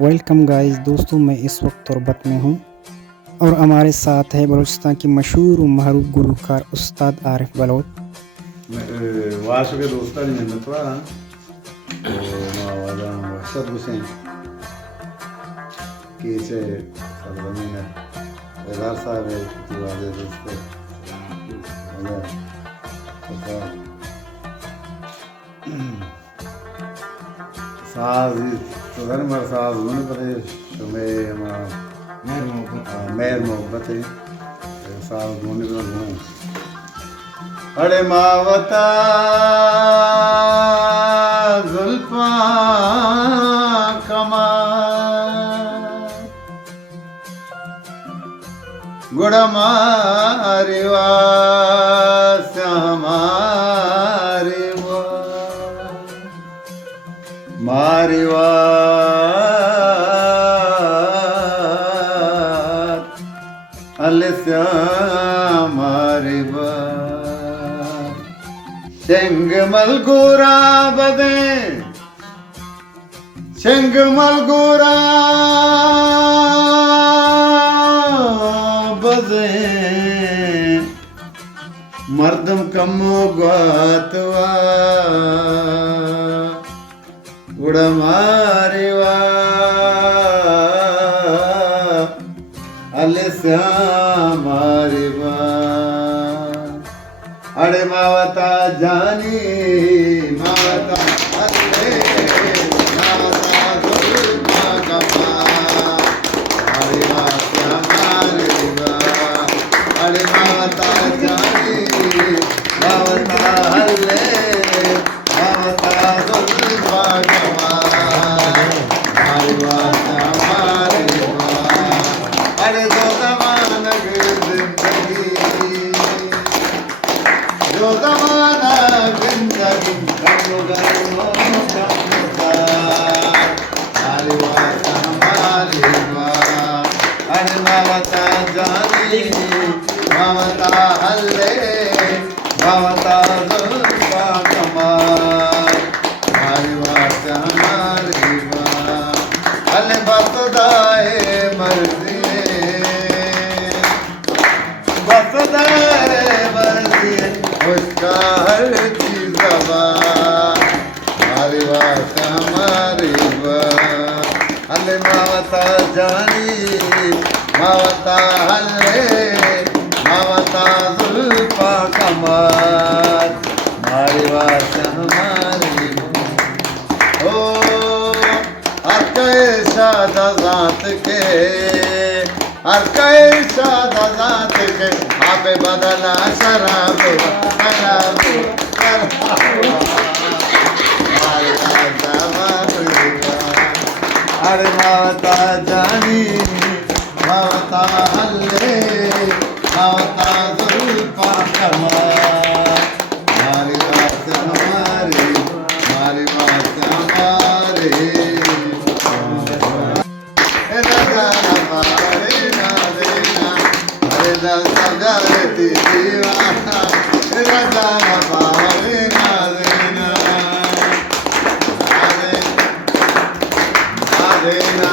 Welcome guys दोस्तों, मैं इस वक्त तुरबत में हूँ और हमारे साथ है बलूचिस्तान की मशहूर व महरूफ गुलकार उस्ताद आरिफ बलोच। वाशके दोस्तानी मिnnatwa mawada wahsad Hussein kiise sarzamina Edar sahab diwade doste ala pata साज तो घर मर साज होने पर शुमे मेर मोहब्बत है साज होने पर हूँ अरे मावता जुल्फा कमा गुड़ मारिवा मारिवा मारिवा अलस्या मारिवा शेंग मलगोरा बदे शेंग मलगोरा बदे मर्दम कमो गातवा उड़ा मारिवा अलस्या मारिवा अरे मावता जानी मावता अरे मावता जुल्फा कमा मारिवा मारिवा अरे मावता जानी मावता हल्ले मावता जुल्फा कमा मारिवा मारिवा अरे दो जमाना की जिंदगी जो ज़माना ज़िंदगी कमो गमो कमता मारिवा मारिवा अरे मावता जानी मावता हल्ले मावता जुल्फा कमा मारिवा मारिवा अले बसदाए मर्ज़ी बसदाए मर्ज़ी उसका हर चीज़ दबा मारिवा मारिवा अले मावता जानी मावता हल्ले मावता जुल्फा कमार मारिवा मारिवा ओ कैसा दात के कैसा दात के आपे बदला शराब शराब अरे मावता जानी मावता हल्ले मावता जुल्फा कमा मारी बात हमारी मारी बात हमारी सगरती दीवाना राजा बारे नादेना नादेना